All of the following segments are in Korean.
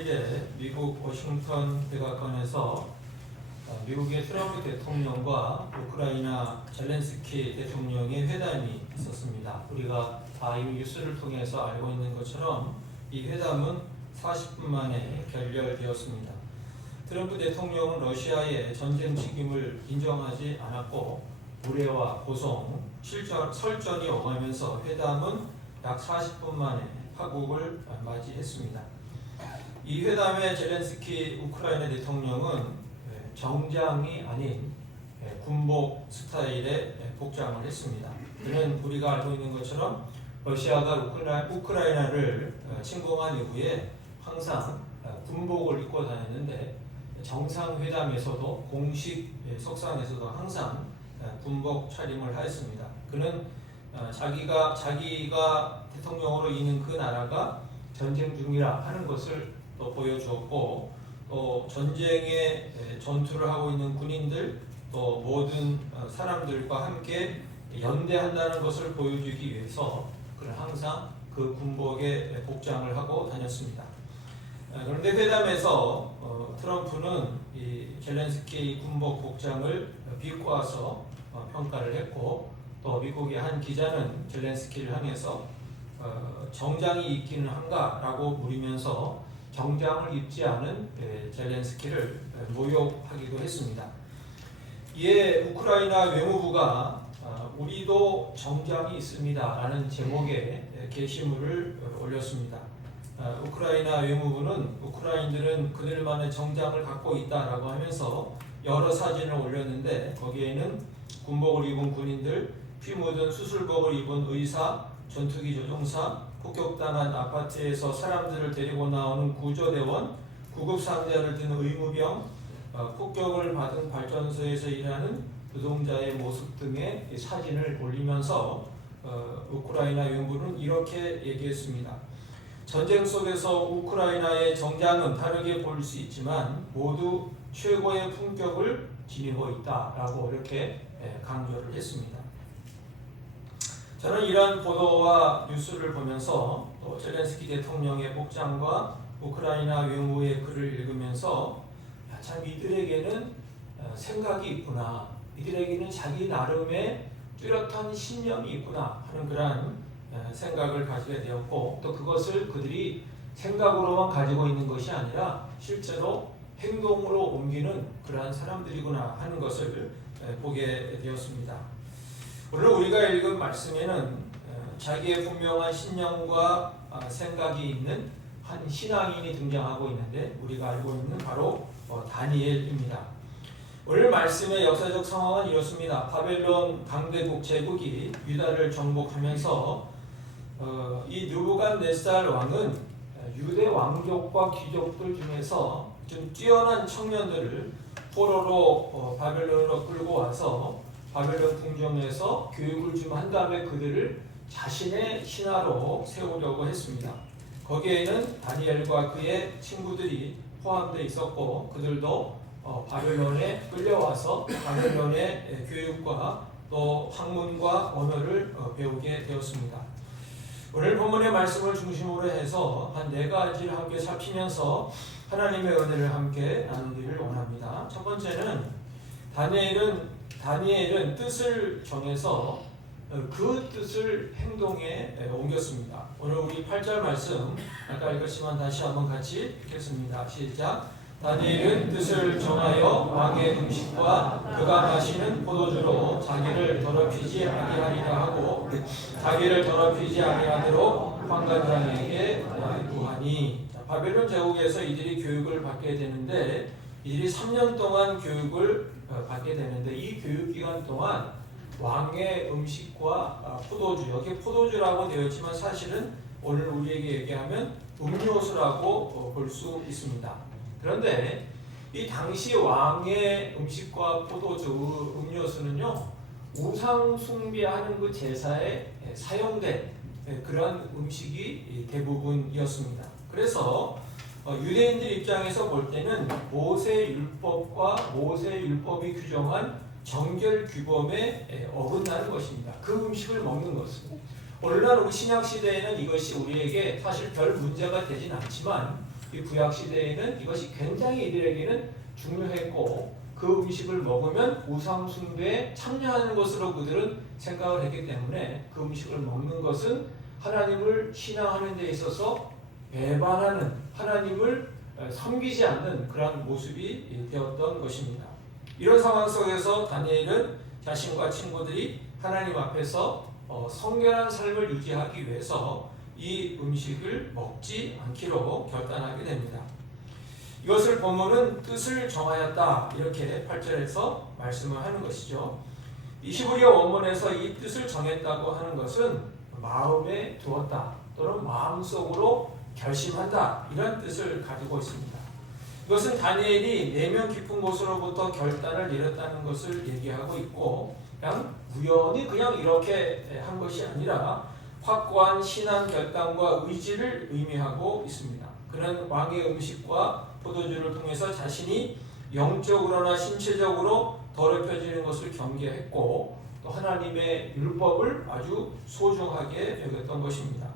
18일에 미국 워싱턴 백악관에서 미국의 트럼프 대통령과 우크라이나 젤렌스키 대통령의 회담이 있었습니다. 우리가 다 이 뉴스를 통해서 알고 있는 것처럼 이 회담은 40분 만에 결렬되었습니다. 트럼프 대통령은 러시아의 전쟁 책임을 인정하지 않았고 우레와 고성, 설전이 오가면서 회담은 약 40분 만에 파국을 맞이했습니다. 이 회담에 젤렌스키 우크라이나 대통령은 정장이 아닌 군복 스타일의 복장을 했습니다. 그는 우리가 알고 있는 것처럼 러시아가 우크라이나를 침공한 이후에 항상 군복을 입고 다녔는데 정상회담에서도 공식 석상에서도 항상 군복 차림을 하였습니다. 그는 자기가 대통령으로 있는 그 나라가 전쟁 중이라 하는 것을 또 보여주었고, 또 전쟁에 전투를 하고 있는 군인들 또 모든 사람들과 함께 연대한다는 것을 보여주기 위해서 그는 항상 그 군복의 복장을 하고 다녔습니다. 그런데 회담에서 트럼프는 이 젤렌스키 군복 복장을 비꼬아서 평가를 했고, 또 미국의 한 기자는 젤렌스키를 향해서 정장이 있기는 한가라고 물으면서 정장을 입지 않은 젤렌스키를 모욕하기도 했습니다. 이에 우크라이나 외무부가 우리도 정장이 있습니다 라는 제목의 게시물을 올렸습니다. 우크라이나 외무부는 우크라인들은 그들만의 정장을 갖고 있다라고 하면서 여러 사진을 올렸는데, 거기에는 군복을 입은 군인들, 피 묻은 수술복을 입은 의사, 전투기 조종사, 폭격당한 아파트에서 사람들을 데리고 나오는 구조대원, 구급상자를 든 의무병, 폭격을 받은 발전소에서 일하는 노동자의 모습 등의 사진을 올리면서 우크라이나 외무부는 이렇게 얘기했습니다. 전쟁 속에서 우크라이나의 정장은 다르게 보일 수 있지만 모두 최고의 품격을 지니고 있다라고 이렇게 강조를 했습니다. 저는 이런 보도와 뉴스를 보면서 또 젤렌스키 대통령의 복장과 우크라이나 외무부의 글을 읽으면서 참 이들에게는 생각이 있구나, 이들에게는 자기 나름의 뚜렷한 신념이 있구나 하는 그러한 생각을 가지게 되었고, 또 그것을 그들이 생각으로만 가지고 있는 것이 아니라 실제로 행동으로 옮기는 그러한 사람들이구나 하는 것을 보게 되었습니다. 오늘 우리가 읽은 말씀에는 자기의 분명한 신념과 생각이 있는 한 신앙인이 등장하고 있는데, 우리가 알고 있는 바로 다니엘입니다. 오늘 말씀의 역사적 상황은 이렇습니다. 바벨론 강대국 제국이 유다를 정복하면서 이 느부갓네살 왕은 유대 왕족과 귀족들 중에서 좀 뛰어난 청년들을 포로로 바벨론으로 끌고 와서 바벨론 궁정에서 교육을 좀 한 다음에 그들을 자신의 신하로 세우려고 했습니다. 거기에는 다니엘과 그의 친구들이 포함되어 있었고, 그들도 바벨론에 끌려와서 바벨론의 교육과 또 학문과 언어를 배우게 되었습니다. 오늘 본문의 말씀을 중심으로 해서 한 4가지를 함께 살피면서 하나님의 은혜를 함께 나누기를 원합니다. 첫 번째는 다니엘은 뜻을 정해서 그 뜻을 행동에 옮겼습니다. 오늘 우리 8절 말씀 아까 읽었지만 다시 한번 같이 읽겠습니다. 시작. 다니엘은 뜻을 정하여 왕의 음식과 그가 마시는 포도주로 자기를 더럽히지 아니하리라 하고 자기를 더럽히지 아니하도록 환관장에게 구하니. 바벨론 제국에서 이들이 교육을 받게 되는데, 이들이 3년 동안 교육을 받게 되는데, 이 교육 기간 동안 왕의 음식과 포도주, 여기 포도주라고 되어 있지만 사실은 오늘 우리에게 얘기하면 음료수라고 볼 수 있습니다. 그런데 이 당시 왕의 음식과 포도주, 음료수는요, 우상 숭배하는 그 제사에 사용된 그런 음식이 대부분이었습니다. 그래서 유대인들 입장에서 볼 때는 모세율법과 모세율법이 규정한 정결 규범에 어긋나는 것입니다. 그 음식을 먹는 것은 오늘날 우리 신약 시대에는 이것이 우리에게 사실 별 문제가 되진 않지만 이 구약 시대에는 이것이 굉장히 이들에게는 중요했고 그 음식을 먹으면 우상 숭배에 참여하는 것으로 그들은 생각을 했기 때문에 그 음식을 먹는 것은 하나님을 신앙하는 데 있어서 배반하는, 하나님을 섬기지 않는 그러한 모습이 되었던 것입니다. 이런 상황 속에서 다니엘은 자신과 친구들이 하나님 앞에서 성결한 삶을 유지하기 위해서 이 음식을 먹지 않기로 결단하게 됩니다. 이것을 본문은 뜻을 정하였다 이렇게 8절에서 말씀을 하는 것이죠. 이 히브리어 원문에서 이 뜻을 정했다고 하는 것은 마음에 두었다 또는 마음속으로 결심한다 이런 뜻을 가지고 있습니다. 이것은 다니엘이 내면 깊은 곳으로부터 결단을 내렸다는 것을 얘기하고 있고 그냥 우연히 그냥 이렇게 한 것이 아니라 확고한 신앙 결단과 의지를 의미하고 있습니다. 그는 왕의 음식과 포도주를 통해서 자신이 영적으로나 신체적으로 더럽혀지는 것을 경계했고 또 하나님의 율법을 아주 소중하게 여겼던 것입니다.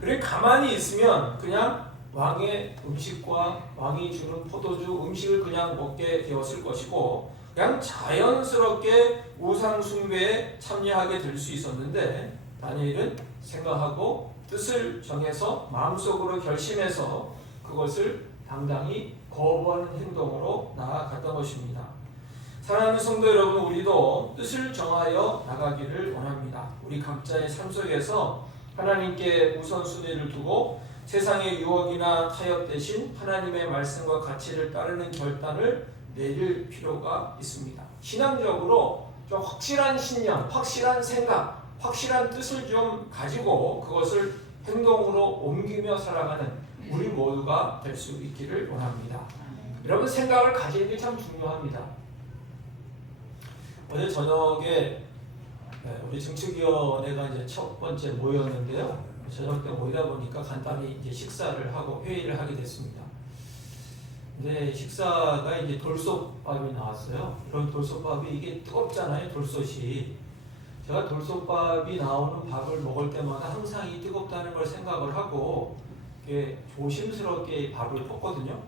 그리고 가만히 있으면 그냥 왕의 음식과 왕이 주는 포도주 음식을 그냥 먹게 되었을 것이고 그냥 자연스럽게 우상 숭배에 참여하게 될 수 있었는데 다니엘은 생각하고 뜻을 정해서 마음속으로 결심해서 그것을 당당히 거부하는 행동으로 나아갔던 것입니다. 사랑하는 성도 여러분, 우리도 뜻을 정하여 나가기를 원합니다. 우리 각자의 삶 속에서 하나님께 우선순위를 두고 세상의 유혹이나 타협 대신 하나님의 말씀과 가치를 따르는 결단을 내릴 필요가 있습니다. 신앙적으로 좀 확실한 신념, 확실한 생각, 확실한 뜻을 좀 가지고 그것을 행동으로 옮기며 살아가는 우리 모두가 될 수 있기를 원합니다. 여러분, 생각을 가지는 게 참 중요합니다. 어제 저녁에 우리 정책위원회가 이제 첫 번째 모였는데요. 저녁 때 모이다 보니까 간단히 이제 식사를 하고 회의를 하게 됐습니다. 근데 식사가 이제 돌솥밥이 나왔어요. 그런 돌솥밥이 이게 뜨겁잖아요, 돌솥이. 제가 돌솥밥이 나오는 밥을 먹을 때마다 항상 이 뜨겁다는 걸 생각을 하고 조심스럽게 밥을 볶거든요.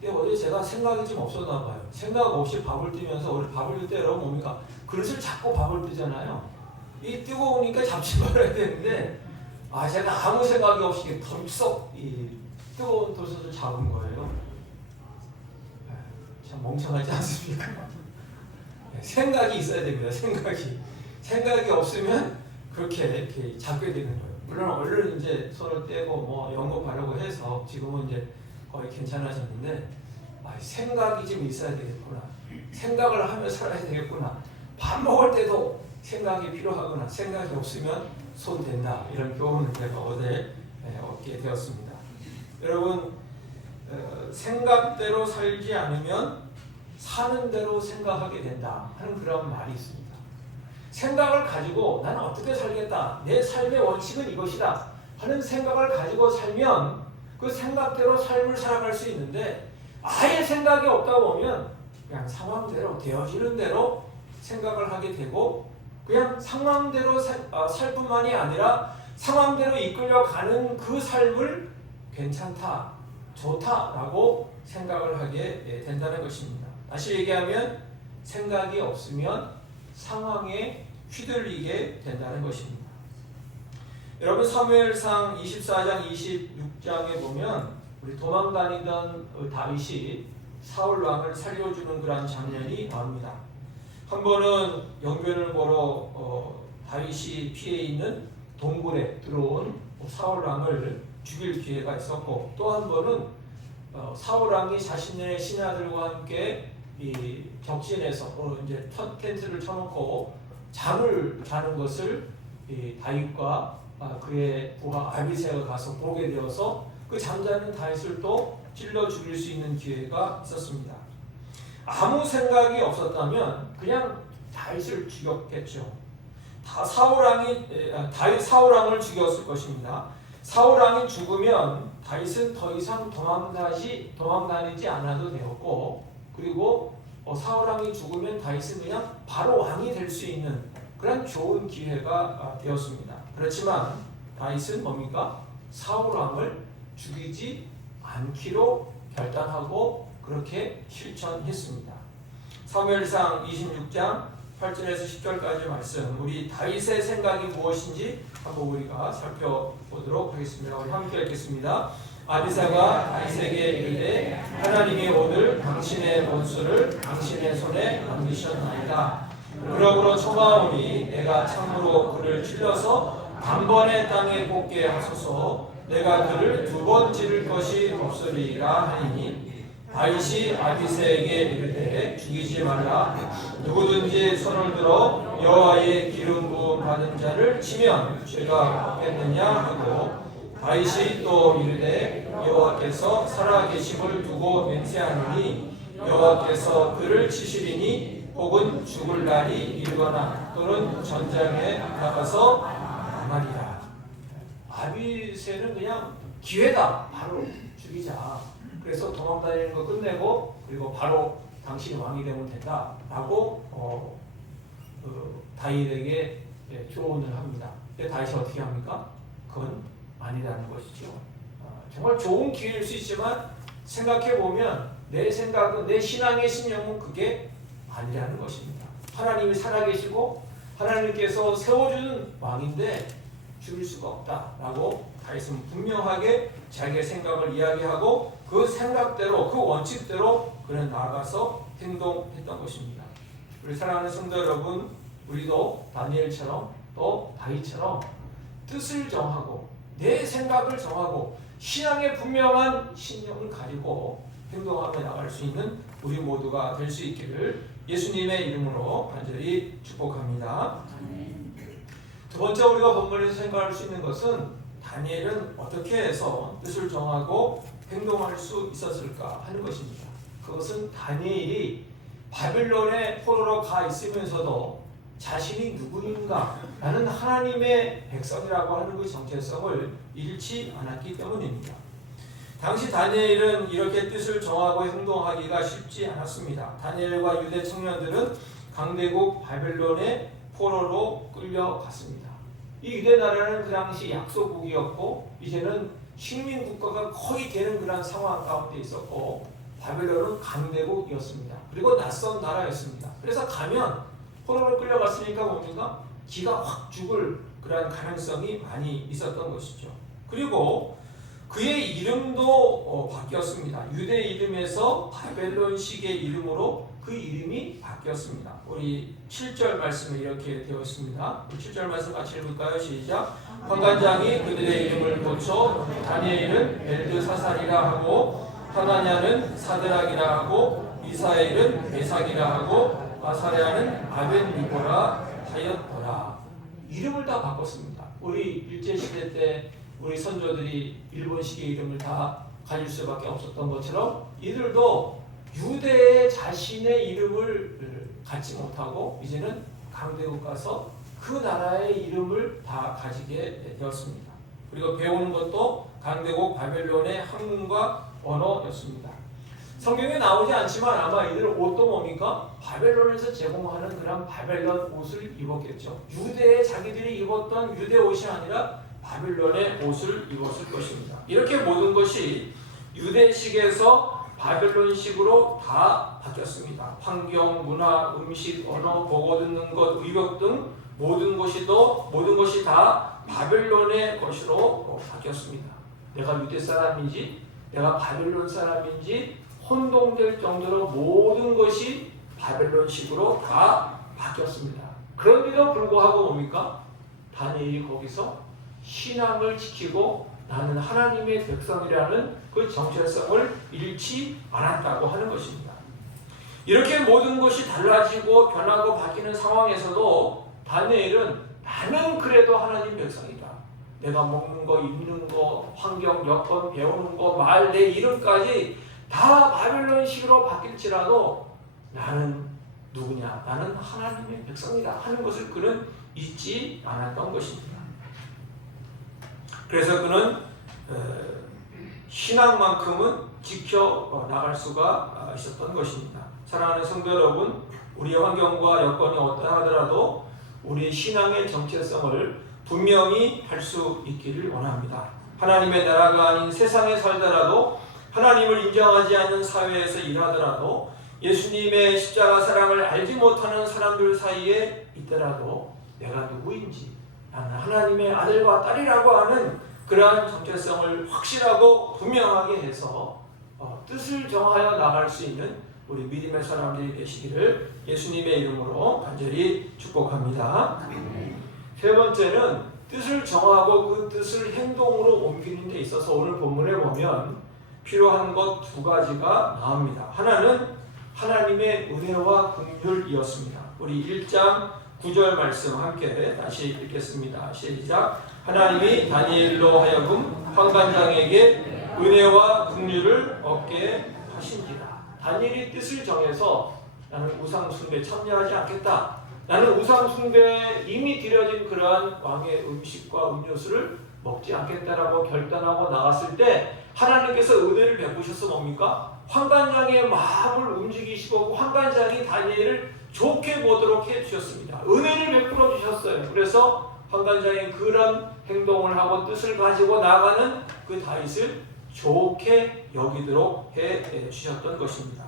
근데 어제 제가 생각이 좀 없었나 봐요. 생각 없이 밥을 뜨면서 우리 밥을 뜰 때 여러분 뭡니까? 그릇을 잡고 밥을 뜨잖아요. 이 뜨거우니까 잡지 말아야 되는데 제가 아무 생각이 없이 덜썩 이 뜨거운 돌솥을 잡은 거예요. 참 멍청하지 않습니까? 생각이 있어야 됩니다. 생각이 없으면 이렇게 잡게 되는 거예요. 물론 얼른 이제 손을 떼고 뭐 연구하려고 해서 지금은 이제 거의 괜찮아졌는데 생각이 좀 있어야 되겠구나. 생각을 하며 살아야 되겠구나. 밥 먹을 때도 생각이 필요하구나. 생각이 없으면 손 댄다. 이런 교훈을 제가 어제 얻게 되었습니다. 여러분, 생각대로 살지 않으면 사는 대로 생각하게 된다 하는 그런 말이 있습니다. 생각을 가지고 나는 어떻게 살겠다, 내 삶의 원칙은 이것이다 하는 생각을 가지고 살면 그 생각대로 삶을 살아갈 수 있는데 아예 생각이 없다 보면 그냥 상황대로 되어지는 대로 생각을 하게 되고 그냥 상황대로 살 뿐만이 아니라 상황대로 이끌려가는 그 삶을 괜찮다, 좋다라고 생각을 하게 된다는 것입니다. 다시 얘기하면 생각이 없으면 상황에 휘둘리게 된다는 것입니다. 여러분, 사무엘상 24장 26장에 보면 우리 도망다니던 다윗이 사울 왕을 살려주는 그런 장면이 나옵니다. 한 번은 영변을 보러 다윗이 피해 있는 동굴에 들어온 사울 왕을 죽일 기회가 있었고 또 한 번은 사울 왕이 자신의 신하들과 함께 이 격진해서 이제 텐트를 쳐놓고 잠을 자는 것을 다윗과 그의 부하 아비새가 가서 보게 되어서 그 잠자는 다윗을 또 찔러 죽일 수 있는 기회가 있었습니다. 아무 생각이 없었다면 그냥 다윗을 죽였겠죠. 다윗 사울 왕을 죽였을 것입니다. 사울 왕이 죽으면 다윗은 더 이상 도망다니지 않아도 되었고 그리고 사울 왕이 죽으면 다윗은 그냥 바로 왕이 될 수 있는 그런 좋은 기회가 되었습니다. 그렇지만 다윗은 뭡니까? 사울 왕을 죽이지 않기로 결단하고 그렇게 실천했습니다. 사무엘상 26장 8절에서 10절까지 말씀, 우리 다윗의 생각이 무엇인지 한번 우리가 살펴보도록 하겠습니다. 우리 함께 읽겠습니다. 아비사가 다윗에게 이르되 하나님이 오늘 당신의 원수를 당신의 손에 넘기셨나이다. 그러므로 청하오니 내가 참으로 그를 찔러서 단번에 땅에 꽂게 하소서. 내가 그를 두 번 찌를 것이 없으리라 하니 다윗이 아비새에게 이르되 죽이지 말라. 누구든지 손을 들어 여호와의 기름 부음 받은 자를 치면 죄가 없겠느냐 하고, 다윗이 또 이르되 여호와께서 살아계심을 두고 맹세하노니 여호와께서 그를 치시리니 혹은 죽을 날이 이르거나 또는 전장에 나가서 망하리라. 아비새는 그냥 기회다, 바로 죽이자. 그래서 도망다니는 거 끝내고 그리고 바로 당신이 왕이 되면 된다라고 다윗에게 조언을 합니다. 근데 다윗이 어떻게 합니까? 그건 아니라는 것이죠. 정말 좋은 기회일 수 있지만 생각해 보면 내 생각은, 내 신앙의 신념은 그게 아니라는 것입니다. 하나님이 살아계시고 하나님께서 세워주는 왕인데 죽일 수가 없다라고 다윗은 분명하게 자기의 생각을 이야기하고 그 생각대로, 그 원칙대로 그는 나아가서 행동했던 것입니다. 우리 사랑하는 성도 여러분, 우리도 다니엘처럼 또 다윗처럼 뜻을 정하고 내 생각을 정하고 신앙의 분명한 신념을 가지고 행동하며 나갈 수 있는 우리 모두가 될 수 있기를 예수님의 이름으로 간절히 축복합니다. 두 번째 우리가 본문에서 생각할 수 있는 것은 다니엘은 어떻게 해서 뜻을 정하고 행동할 수 있었을까 하는 것입니다. 그것은 다니엘이 바벨론의 포로로 가 있으면서도 자신이 누구인가 라는 하나님의 백성이라고 하는 그 정체성을 잃지 않았기 때문입니다. 당시 다니엘은 이렇게 뜻을 정하고 행동하기가 쉽지 않았습니다. 다니엘과 유대 청년들은 강대국 바벨론의 포로로 끌려갔습니다. 이 유대 나라는 그 당시 약소국이었고 이제는 식민국가가 거의 되는 그런 상황 가운데 있었고, 바벨론은 강대국이었습니다. 그리고 낯선 나라였습니다. 그래서 가면 포로로 끌려갔으니까 뭡니까? 기가 확 죽을 그런 가능성이 많이 있었던 것이죠. 그리고 그의 이름도 바뀌었습니다. 유대 이름에서 바벨론식의 이름으로 그 이름이 바뀌었습니다. 우리 7절 말씀에 이렇게 되어 있습니다. 7절 말씀 같이 읽을까요? 시작. 환관장이 그들의 이름을 고쳐 다니엘은 벨드사살이라 하고 하나냐는 사드락이라 하고 미사엘은 메삭이라 하고 아사랴는 아벤니고라 하였더라. 이름을 다 바꿨습니다. 우리 일제시대 때 우리 선조들이 일본식의 이름을 다 가질 수밖에 없었던 것처럼 이들도 유대의 자신의 이름을 갖지 못하고 이제는 강대국 가서 그 나라의 이름을 다 가지게 되었습니다. 그리고 배우는 것도 강대국 바벨론의 학문과 언어였습니다. 성경에 나오지 않지만 아마 이들은 옷도 뭡니까? 바벨론에서 제공하는 그런 바벨론 옷을 입었겠죠. 유대에 자기들이 입었던 유대 옷이 아니라 바벨론의 옷을 입었을 것입니다. 이렇게 모든 것이 유대식에서 바벨론식으로 다 바뀌었습니다. 환경, 문화, 음식, 언어, 보고 듣는 것, 의복 등 모든 것이 다 바벨론의 것으로 바뀌었습니다. 내가 유대 사람인지 내가 바벨론 사람인지 혼동될 정도로 모든 것이 바벨론식으로 다 바뀌었습니다. 그런데도 불구하고 뭡니까? 다니엘이 거기서 신앙을 지키고 나는 하나님의 백성이라는 그 정체성을 잃지 않았다고 하는 것입니다. 이렇게 모든 것이 달라지고 변하고 바뀌는 상황에서도 다니엘은 나는 그래도 하나님 백성이다. 내가 먹는 거, 입는 거, 환경, 여건, 배우는 거, 말, 내 이름까지 다 바벨론식으로 바뀔지라도 나는 누구냐? 나는 하나님의 백성이다 하는 것을 그는 잊지 않았던 것입니다. 그래서 그는 신앙만큼은 지켜 나갈 수가 있었던 것입니다. 사랑하는 성도 여러분, 우리의 환경과 여건이 어떠하더라도 우리의 신앙의 정체성을 분명히 할 수 있기를 원합니다. 하나님의 나라가 아닌 세상에 살더라도 하나님을 인정하지 않는 사회에서 일하더라도 예수님의 십자가 사랑을 알지 못하는 사람들 사이에 있더라도 내가 누구인지, 나는 하나님의 아들과 딸이라고 하는 그러한 정체성을 확실하고 분명하게 해서 뜻을 정하여 나갈 수 있는 우리 믿음의 사람들이 되시기를 예수님의 이름으로 간절히 축복합니다. 세 번째는 뜻을 정하고 그 뜻을 행동으로 옮기는 데 있어서 오늘 본문에 보면 필요한 것 두 가지가 나옵니다. 하나는 하나님의 은혜와 긍휼이었습니다. 우리 1장 9절 말씀 함께 다시 읽겠습니다. 시작. 하나님이 다니엘로 하여금 환관장에게 은혜와 긍휼을 얻게 하신지라. 다니엘이 뜻을 정해서 나는 우상 숭배에 참여하지 않겠다. 나는 우상 숭배에 이미 드려진 그러한 왕의 음식과 음료수를 먹지 않겠다라고 결단하고 나갔을 때 하나님께서 은혜를 베푸셔서 뭡니까? 환관장의 마음을 움직이시고 환관장이 다니엘을 좋게 보도록 해주셨습니다. 은혜를 베풀어 주셨어요. 그래서 환관장이 그런 행동을 하고 뜻을 가지고 나가는 그 다윗을 좋게 여기도록 해 주셨던 것입니다.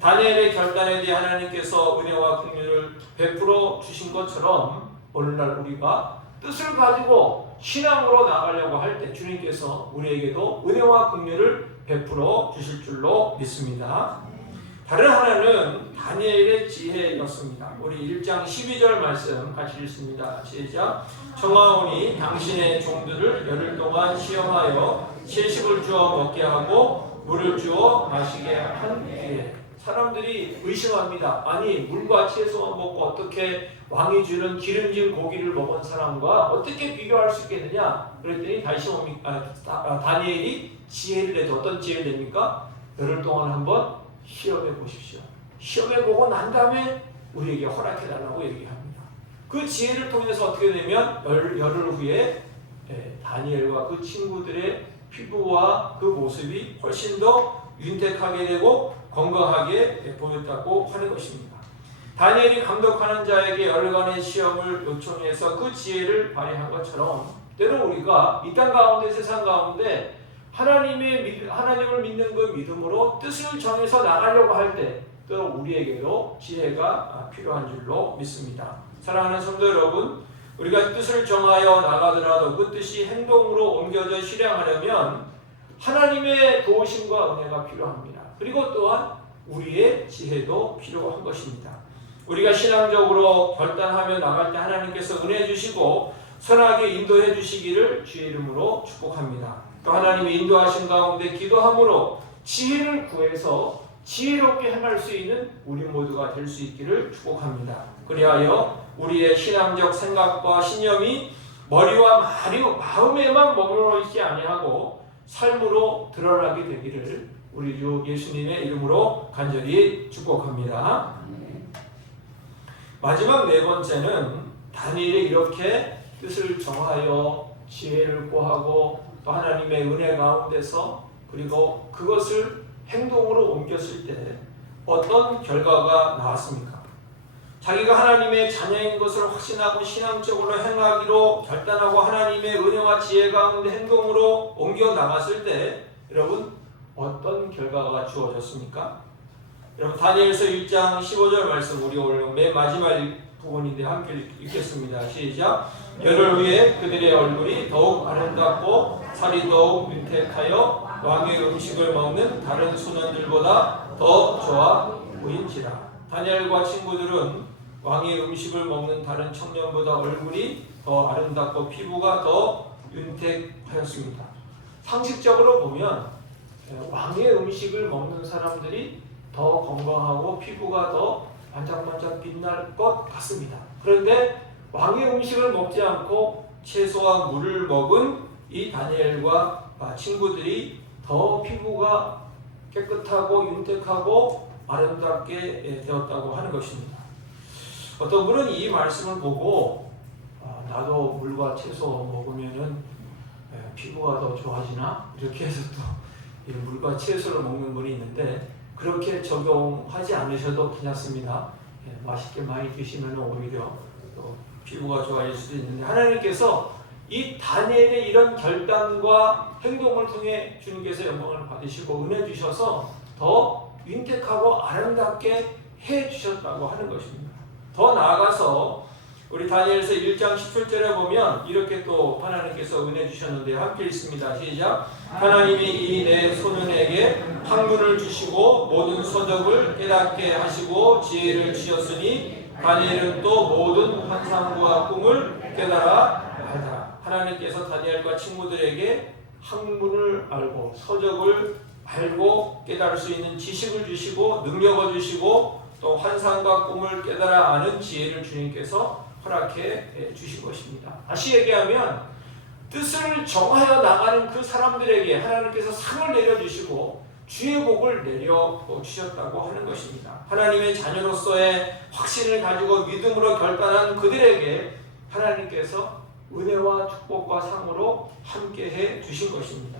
다니엘의 결단에 대해 하나님께서 은혜와 긍휼을 베풀어 주신 것처럼 오늘날 우리가 뜻을 가지고 신앙으로 나가려고 할 때 주님께서 우리에게도 은혜와 긍휼을 베풀어 주실 줄로 믿습니다. 다른 하나는 다니엘의 지혜였습니다. 우리 1장 12절 말씀 같이 읽습니다. 시작. 청하오니 당신의 종들을 열흘 동안 시험하여 채식을 주어 먹게 하고 물을 주어 마시게 한 뒤에 사람들이 의심합니다. 아니 물과 채소만 먹고 어떻게 왕이 주는 기름진 고기를 먹은 사람과 어떻게 비교할 수 있겠느냐? 그랬더니 다니엘이 지혜를 내죠. 어떤 지혜를 냅니까? 열흘 동안 한번 시험해 보십시오. 시험해 보고 난 다음에 우리에게 허락해 달라고 얘기합니다. 그 지혜를 통해서 어떻게 되면 열흘 후에 다니엘과 그 친구들의 피부와 그 모습이 훨씬 더 윤택하게 되고 건강하게 보였다고 하는 것입니다. 다니엘이 감독하는 자에게 열흘간의 시험을 요청해서 그 지혜를 발휘한 것처럼 때로 우리가 이 땅 가운데 세상 가운데 하나님을 믿는 그 믿음으로 뜻을 정해서 나가려고 할 때 때로 우리에게도 지혜가 필요한 줄로 믿습니다. 사랑하는 성도 여러분, 우리가 뜻을 정하여 나가더라도 그 뜻이 행동으로 옮겨져 실행하려면 하나님의 도우심과 은혜가 필요합니다. 그리고 또한 우리의 지혜도 필요한 것입니다. 우리가 신앙적으로 결단하며 나갈 때 하나님께서 은혜 주시고 선하게 인도해 주시기를 주의 이름으로 축복합니다. 또 하나님의 인도하신 가운데 기도함으로 지혜를 구해서 지혜롭게 행할 수 있는 우리 모두가 될 수 있기를 축복합니다. 그리하여 우리의 신앙적 생각과 신념이 머리와 마음에만 머물러 있지 아니하고 삶으로 드러나게 되기를 우리 주 예수님의 이름으로 간절히 축복합니다. 마지막 네 번째는 다니엘이 이렇게 뜻을 정하여 지혜를 구하고 또 하나님의 은혜 가운데서 그리고 그것을 행동으로 옮겼을 때 어떤 결과가 나왔습니까? 자기가 하나님의 자녀인 것을 확신하고 신앙적으로 행하기로 결단하고 하나님의 은혜와 지혜 가운데 행동으로 옮겨 나갔을 때 여러분 어떤 결과가 주어졌습니까? 여러분 다니엘서 1장 15절 말씀 우리 오늘 맨 마지막 부분인데 함께 읽겠습니다. 시작. 열흘 후에 그들의 얼굴이 더욱 아름답고 살이 더욱 윤택하여 왕의 음식을 먹는 다른 소년들보다 더 좋아 보인지라. 다니엘과 친구들은 왕의 음식을 먹는 다른 청년보다 얼굴이 더 아름답고 피부가 더 윤택하였습니다. 상식적으로 보면 왕의 음식을 먹는 사람들이 더 건강하고 피부가 더 반짝반짝 빛날 것 같습니다. 그런데 왕의 음식을 먹지 않고 채소와 물을 먹은 이 다니엘과 친구들이 더 피부가 깨끗하고 윤택하고 아름답게 되었다고 하는 것입니다. 어떤 분은 이 말씀을 보고 나도 물과 채소 먹으면은 피부가 더 좋아지나? 이렇게 해서 또 물과 채소를 먹는 분이 있는데 그렇게 적용하지 않으셔도 괜찮습니다. 맛있게 많이 드시면 오히려 또 피부가 좋아질 수도 있는데 하나님께서 이 다니엘의 이런 결단과 행동을 통해 주님께서 영광을 받으시고 은혜 주셔서 더 윤택하고 아름답게 해 주셨다고 하는 것입니다. 더 나아가서 우리 다니엘서 1장 17절에 보면 이렇게 또 하나님께서 은혜 주셨는데 함께 읽습니다. 시작. 하나님이 이 내 소년에게 학문을 주시고 모든 서적을 깨닫게 하시고 지혜를 주셨으니 다니엘은 또 모든 환상과 꿈을 깨달아 알더라. 하나님께서 다니엘과 친구들에게 학문을 알고 서적을 알고 깨달을 수 있는 지식을 주시고 능력을 주시고 또 환상과 꿈을 깨달아 아는 지혜를 주님께서 허락해 주신 것입니다. 다시 얘기하면 뜻을 정하여 나가는 그 사람들에게 하나님께서 상을 내려주시고 주의 복을 내려주셨다고 하는 것입니다. 하나님의 자녀로서의 확신을 가지고 믿음으로 결단한 그들에게 하나님께서 은혜와 축복과 상으로 함께해 주신 것입니다.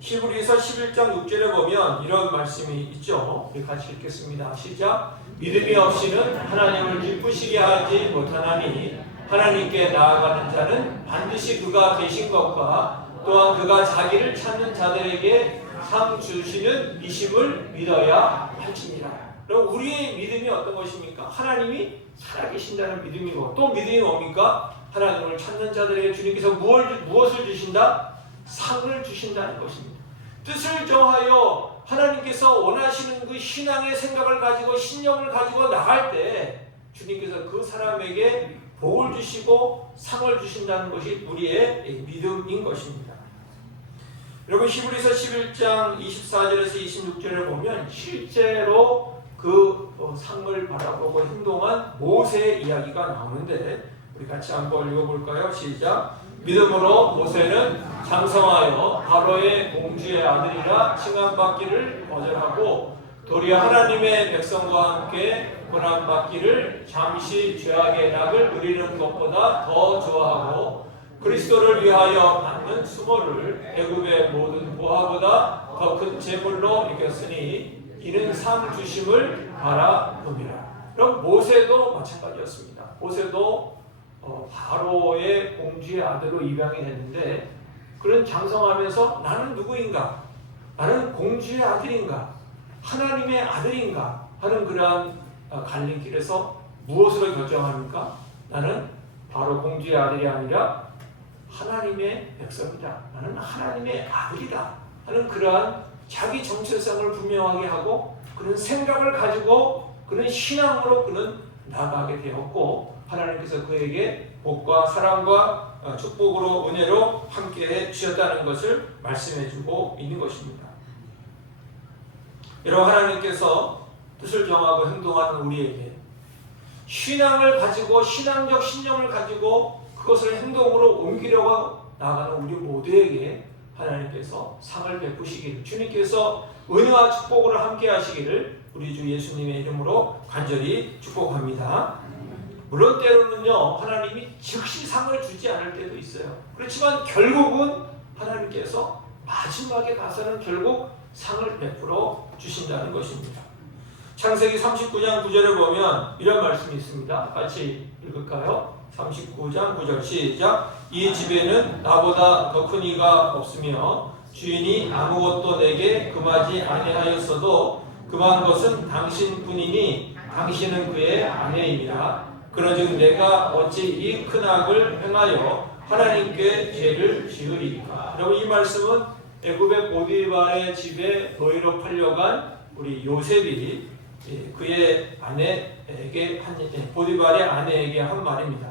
히브리서 11장 6절에 보면 이런 말씀이 있죠. 우리 같이 읽겠습니다. 시작. 믿음이 없이는 하나님을 기쁘시게 하지 못하나니 하나님께 나아가는 자는 반드시 그가 계신 것과 또한 그가 자기를 찾는 자들에게 상 주시는 이심을 믿어야 할지니라. 그럼 우리의 믿음이 어떤 것입니까? 하나님이 살아계신다는 믿음이고 또 믿음이 뭡니까? 하나님을 찾는 자들에게 주님께서 무엇을 주신다? 상을 주신다는 것입니다. 뜻을 정하여 하나님께서 원하시는 그 신앙의 생각을 가지고 신념을 가지고 나갈 때 주님께서 그 사람에게 복을 주시고 상을 주신다는 것이 우리의 믿음인 것입니다. 여러분 히브리서 11장 24절에서 26절을 보면 실제로 그 상을 바라보고 행동한 모세의 이야기가 나오는데 우리 같이 한번 읽어볼까요? 시작. 믿음으로 모세는 장성하여 바로의 공주의 아들이라 칭함받기를 거절하고 도리어 하나님의 백성과 함께 고난받기를 잠시 죄악의 낙을 누리는 것보다 더 좋아하고 그리스도를 위하여 받는 수모를 애굽의 모든 보화보다 더 큰 재물로 이겼으니 이는 상 주심을 바라봅니다. 그럼 모세도 마찬가지였습니다. 모세도 바로의 공주의 아들로 입양이 됐는데 그런 장성하면서 나는 누구인가? 나는 공주의 아들인가? 하나님의 아들인가? 하는 그러한 갈림길에서 무엇으로 결정합니까? 나는 바로 공주의 아들이 아니라 하나님의 백성이다. 나는 하나님의 아들이다. 하는 그러한 자기 정체성을 분명하게 하고 그런 생각을 가지고 그런 신앙으로 그는 나아가게 되었고 하나님께서 그에게 복과 사랑과 축복으로 은혜로 함께해 주셨다는 것을 말씀해 주고 있는 것입니다. 여러분 하나님께서 뜻을 정하고 행동하는 우리에게 신앙을 가지고 신앙적 신념을 가지고 그것을 행동으로 옮기려고 나아가는 우리 모두에게 하나님께서 상을 베푸시기를 주님께서 은혜와 축복으로 함께 하시기를 우리 주 예수님의 이름으로 간절히 축복합니다. 물론 때로는요 하나님이 즉시 상을 주지 않을 때도 있어요. 그렇지만 결국은 하나님께서 마지막에 가서는 결국 상을 베풀어 주신다는 것입니다. 창세기 39장 9절에 보면 이런 말씀이 있습니다. 같이 읽을까요? 39장 9절 시작. 이 집에는 나보다 더 큰 이가 없으며 주인이 아무것도 내게 금하지 아니하였어도 금한 것은 당신뿐이니 당신은 그의 아내이니라. 그러즉 내가 어찌 이 큰 악을 행하여 하나님께 죄를 지으리까. 여러분 이 말씀은 애굽의 보디발의 집에 노예로 팔려간 우리 요셉이 그의 아내에게 보디발의 아내에게 한 말입니다.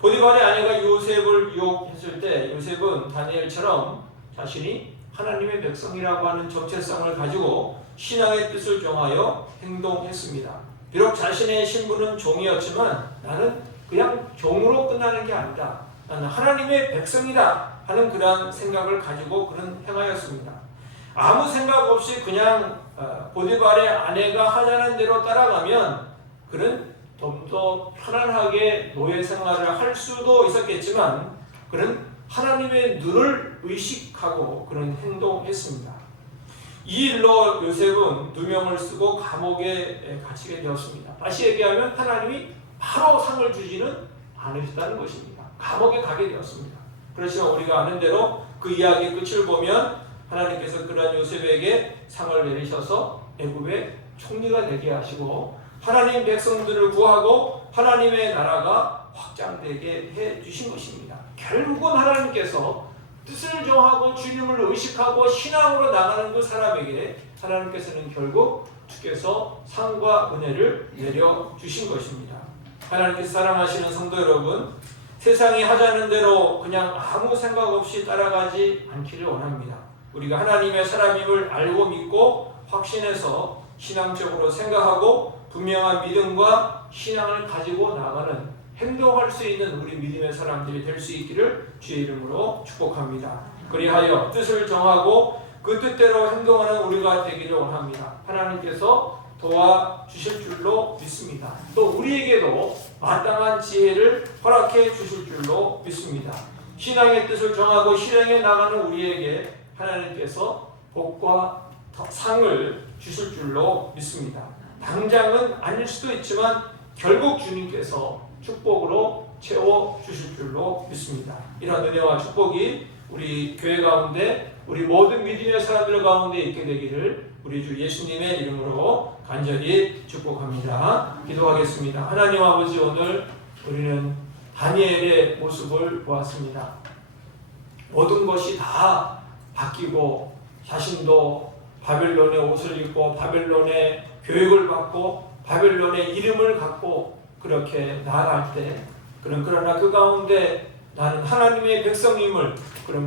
보디발의 아내가 요셉을 유혹했을 때 요셉은 다니엘처럼 자신이 하나님의 백성이라고 하는 정체성을 가지고 신앙의 뜻을 정하여 행동했습니다. 비록 자신의 신분은 종이었지만 나는 그냥 종으로 끝나는 게 아니다. 나는 하나님의 백성이다 하는 그런 생각을 가지고 그는 행하였습니다. 아무 생각 없이 그냥 보디발의 아내가 하자는 대로 따라가면 그는 좀 더 편안하게 노예 생활을 할 수도 있었겠지만 그는 하나님의 눈을 의식하고 그는 행동했습니다. 이 일로 요셉은 누명을 쓰고 감옥에 갇히게 되었습니다. 다시 얘기하면 하나님이 바로 상을 주지는 않으셨다는 것입니다. 감옥에 가게 되었습니다. 그렇지만 우리가 아는 대로 그 이야기의 끝을 보면 하나님께서 그런 요셉에게 상을 내리셔서 애굽의 총리가 되게 하시고 하나님 백성들을 구하고 하나님의 나라가 확장되게 해 주신 것입니다. 결국은 하나님께서 뜻을 정하고 주님을 의식하고 신앙으로 나가는 그 사람에게 하나님께서는 결국 주께서 상과 은혜를 내려주신 것입니다. 하나님께서 사랑하시는 성도 여러분, 세상이 하자는 대로 그냥 아무 생각 없이 따라가지 않기를 원합니다. 우리가 하나님의 사람임을 알고 믿고 확신해서 신앙적으로 생각하고 분명한 믿음과 신앙을 가지고 나가는 행동할 수 있는 우리 믿음의 사람들이 될 수 있기를 주의 이름으로 축복합니다. 그리하여 뜻을 정하고 그 뜻대로 행동하는 우리가 되기를 원합니다. 하나님께서 도와주실 줄로 믿습니다. 또 우리에게도 마땅한 지혜를 허락해 주실 줄로 믿습니다. 신앙의 뜻을 정하고 실행해 나가는 우리에게 하나님께서 복과 상을 주실 줄로 믿습니다. 당장은 아닐 수도 있지만 결국 주님께서 축복으로 채워주실 줄로 믿습니다. 이런 은혜와 축복이 우리 교회 가운데 우리 모든 믿음의 사람들 가운데 있게 되기를 우리 주 예수님의 이름으로 간절히 축복합니다. 기도하겠습니다. 하나님 아버지, 오늘 우리는 다니엘의 모습을 보았습니다. 모든 것이 다 바뀌고 자신도 바벨론의 옷을 입고 바벨론의 교육을 받고 바벨론의 이름을 갖고 그렇게 나아갈 때 그러나 그 가운데 나는 하나님의 백성임을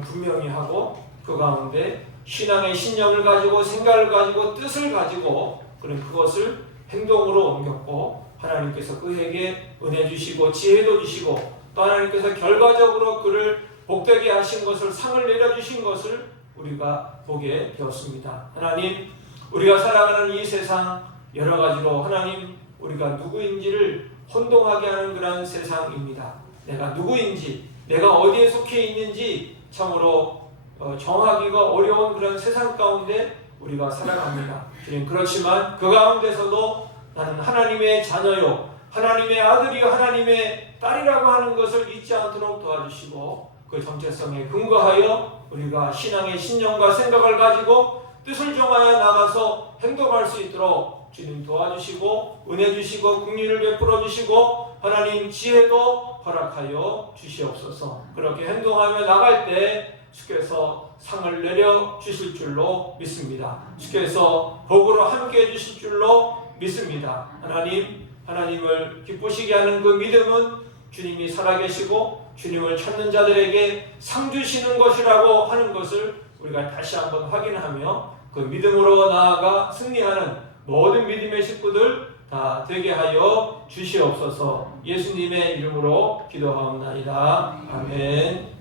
분명히 하고 그 가운데 신앙의 신념을 가지고 생각을 가지고 뜻을 가지고 그것을 행동으로 옮겼고 하나님께서 그에게 은혜 주시고 지혜도 주시고 또 하나님께서 결과적으로 그를 복되게 하신 것을 상을 내려주신 것을 우리가 보게 되었습니다. 하나님, 우리가 살아가는 이 세상 여러 가지로 하나님 우리가 누구인지를 혼동하게 하는 그런 세상입니다. 내가 누구인지 내가 어디에 속해 있는지 참으로 정하기가 어려운 그런 세상 가운데 우리가 살아갑니다. 주님, 그렇지만 그 가운데서도 나는 하나님의 자녀요 하나님의 아들이요 하나님의 딸이라고 하는 것을 잊지 않도록 도와주시고 그 정체성에 근거하여 우리가 신앙의 신념과 생각을 가지고 뜻을 정하여 나가서 행동할 수 있도록 주님 도와주시고 은혜 주시고 긍휼을 베풀어 주시고 하나님 지혜도 허락하여 주시옵소서. 그렇게 행동하며 나갈 때 주께서 상을 내려 주실 줄로 믿습니다. 주께서 복으로 함께 해주실 줄로 믿습니다. 하나님을 기쁘시게 하는 그 믿음은 주님이 살아계시고 주님을 찾는 자들에게 상 주시는 것이라고 하는 것을 우리가 다시 한번 확인하며 그 믿음으로 나아가 승리하는 모든 믿음의 식구들 다 되게 하여 주시옵소서. 예수님의 이름으로 기도하옵나이다. 아멘.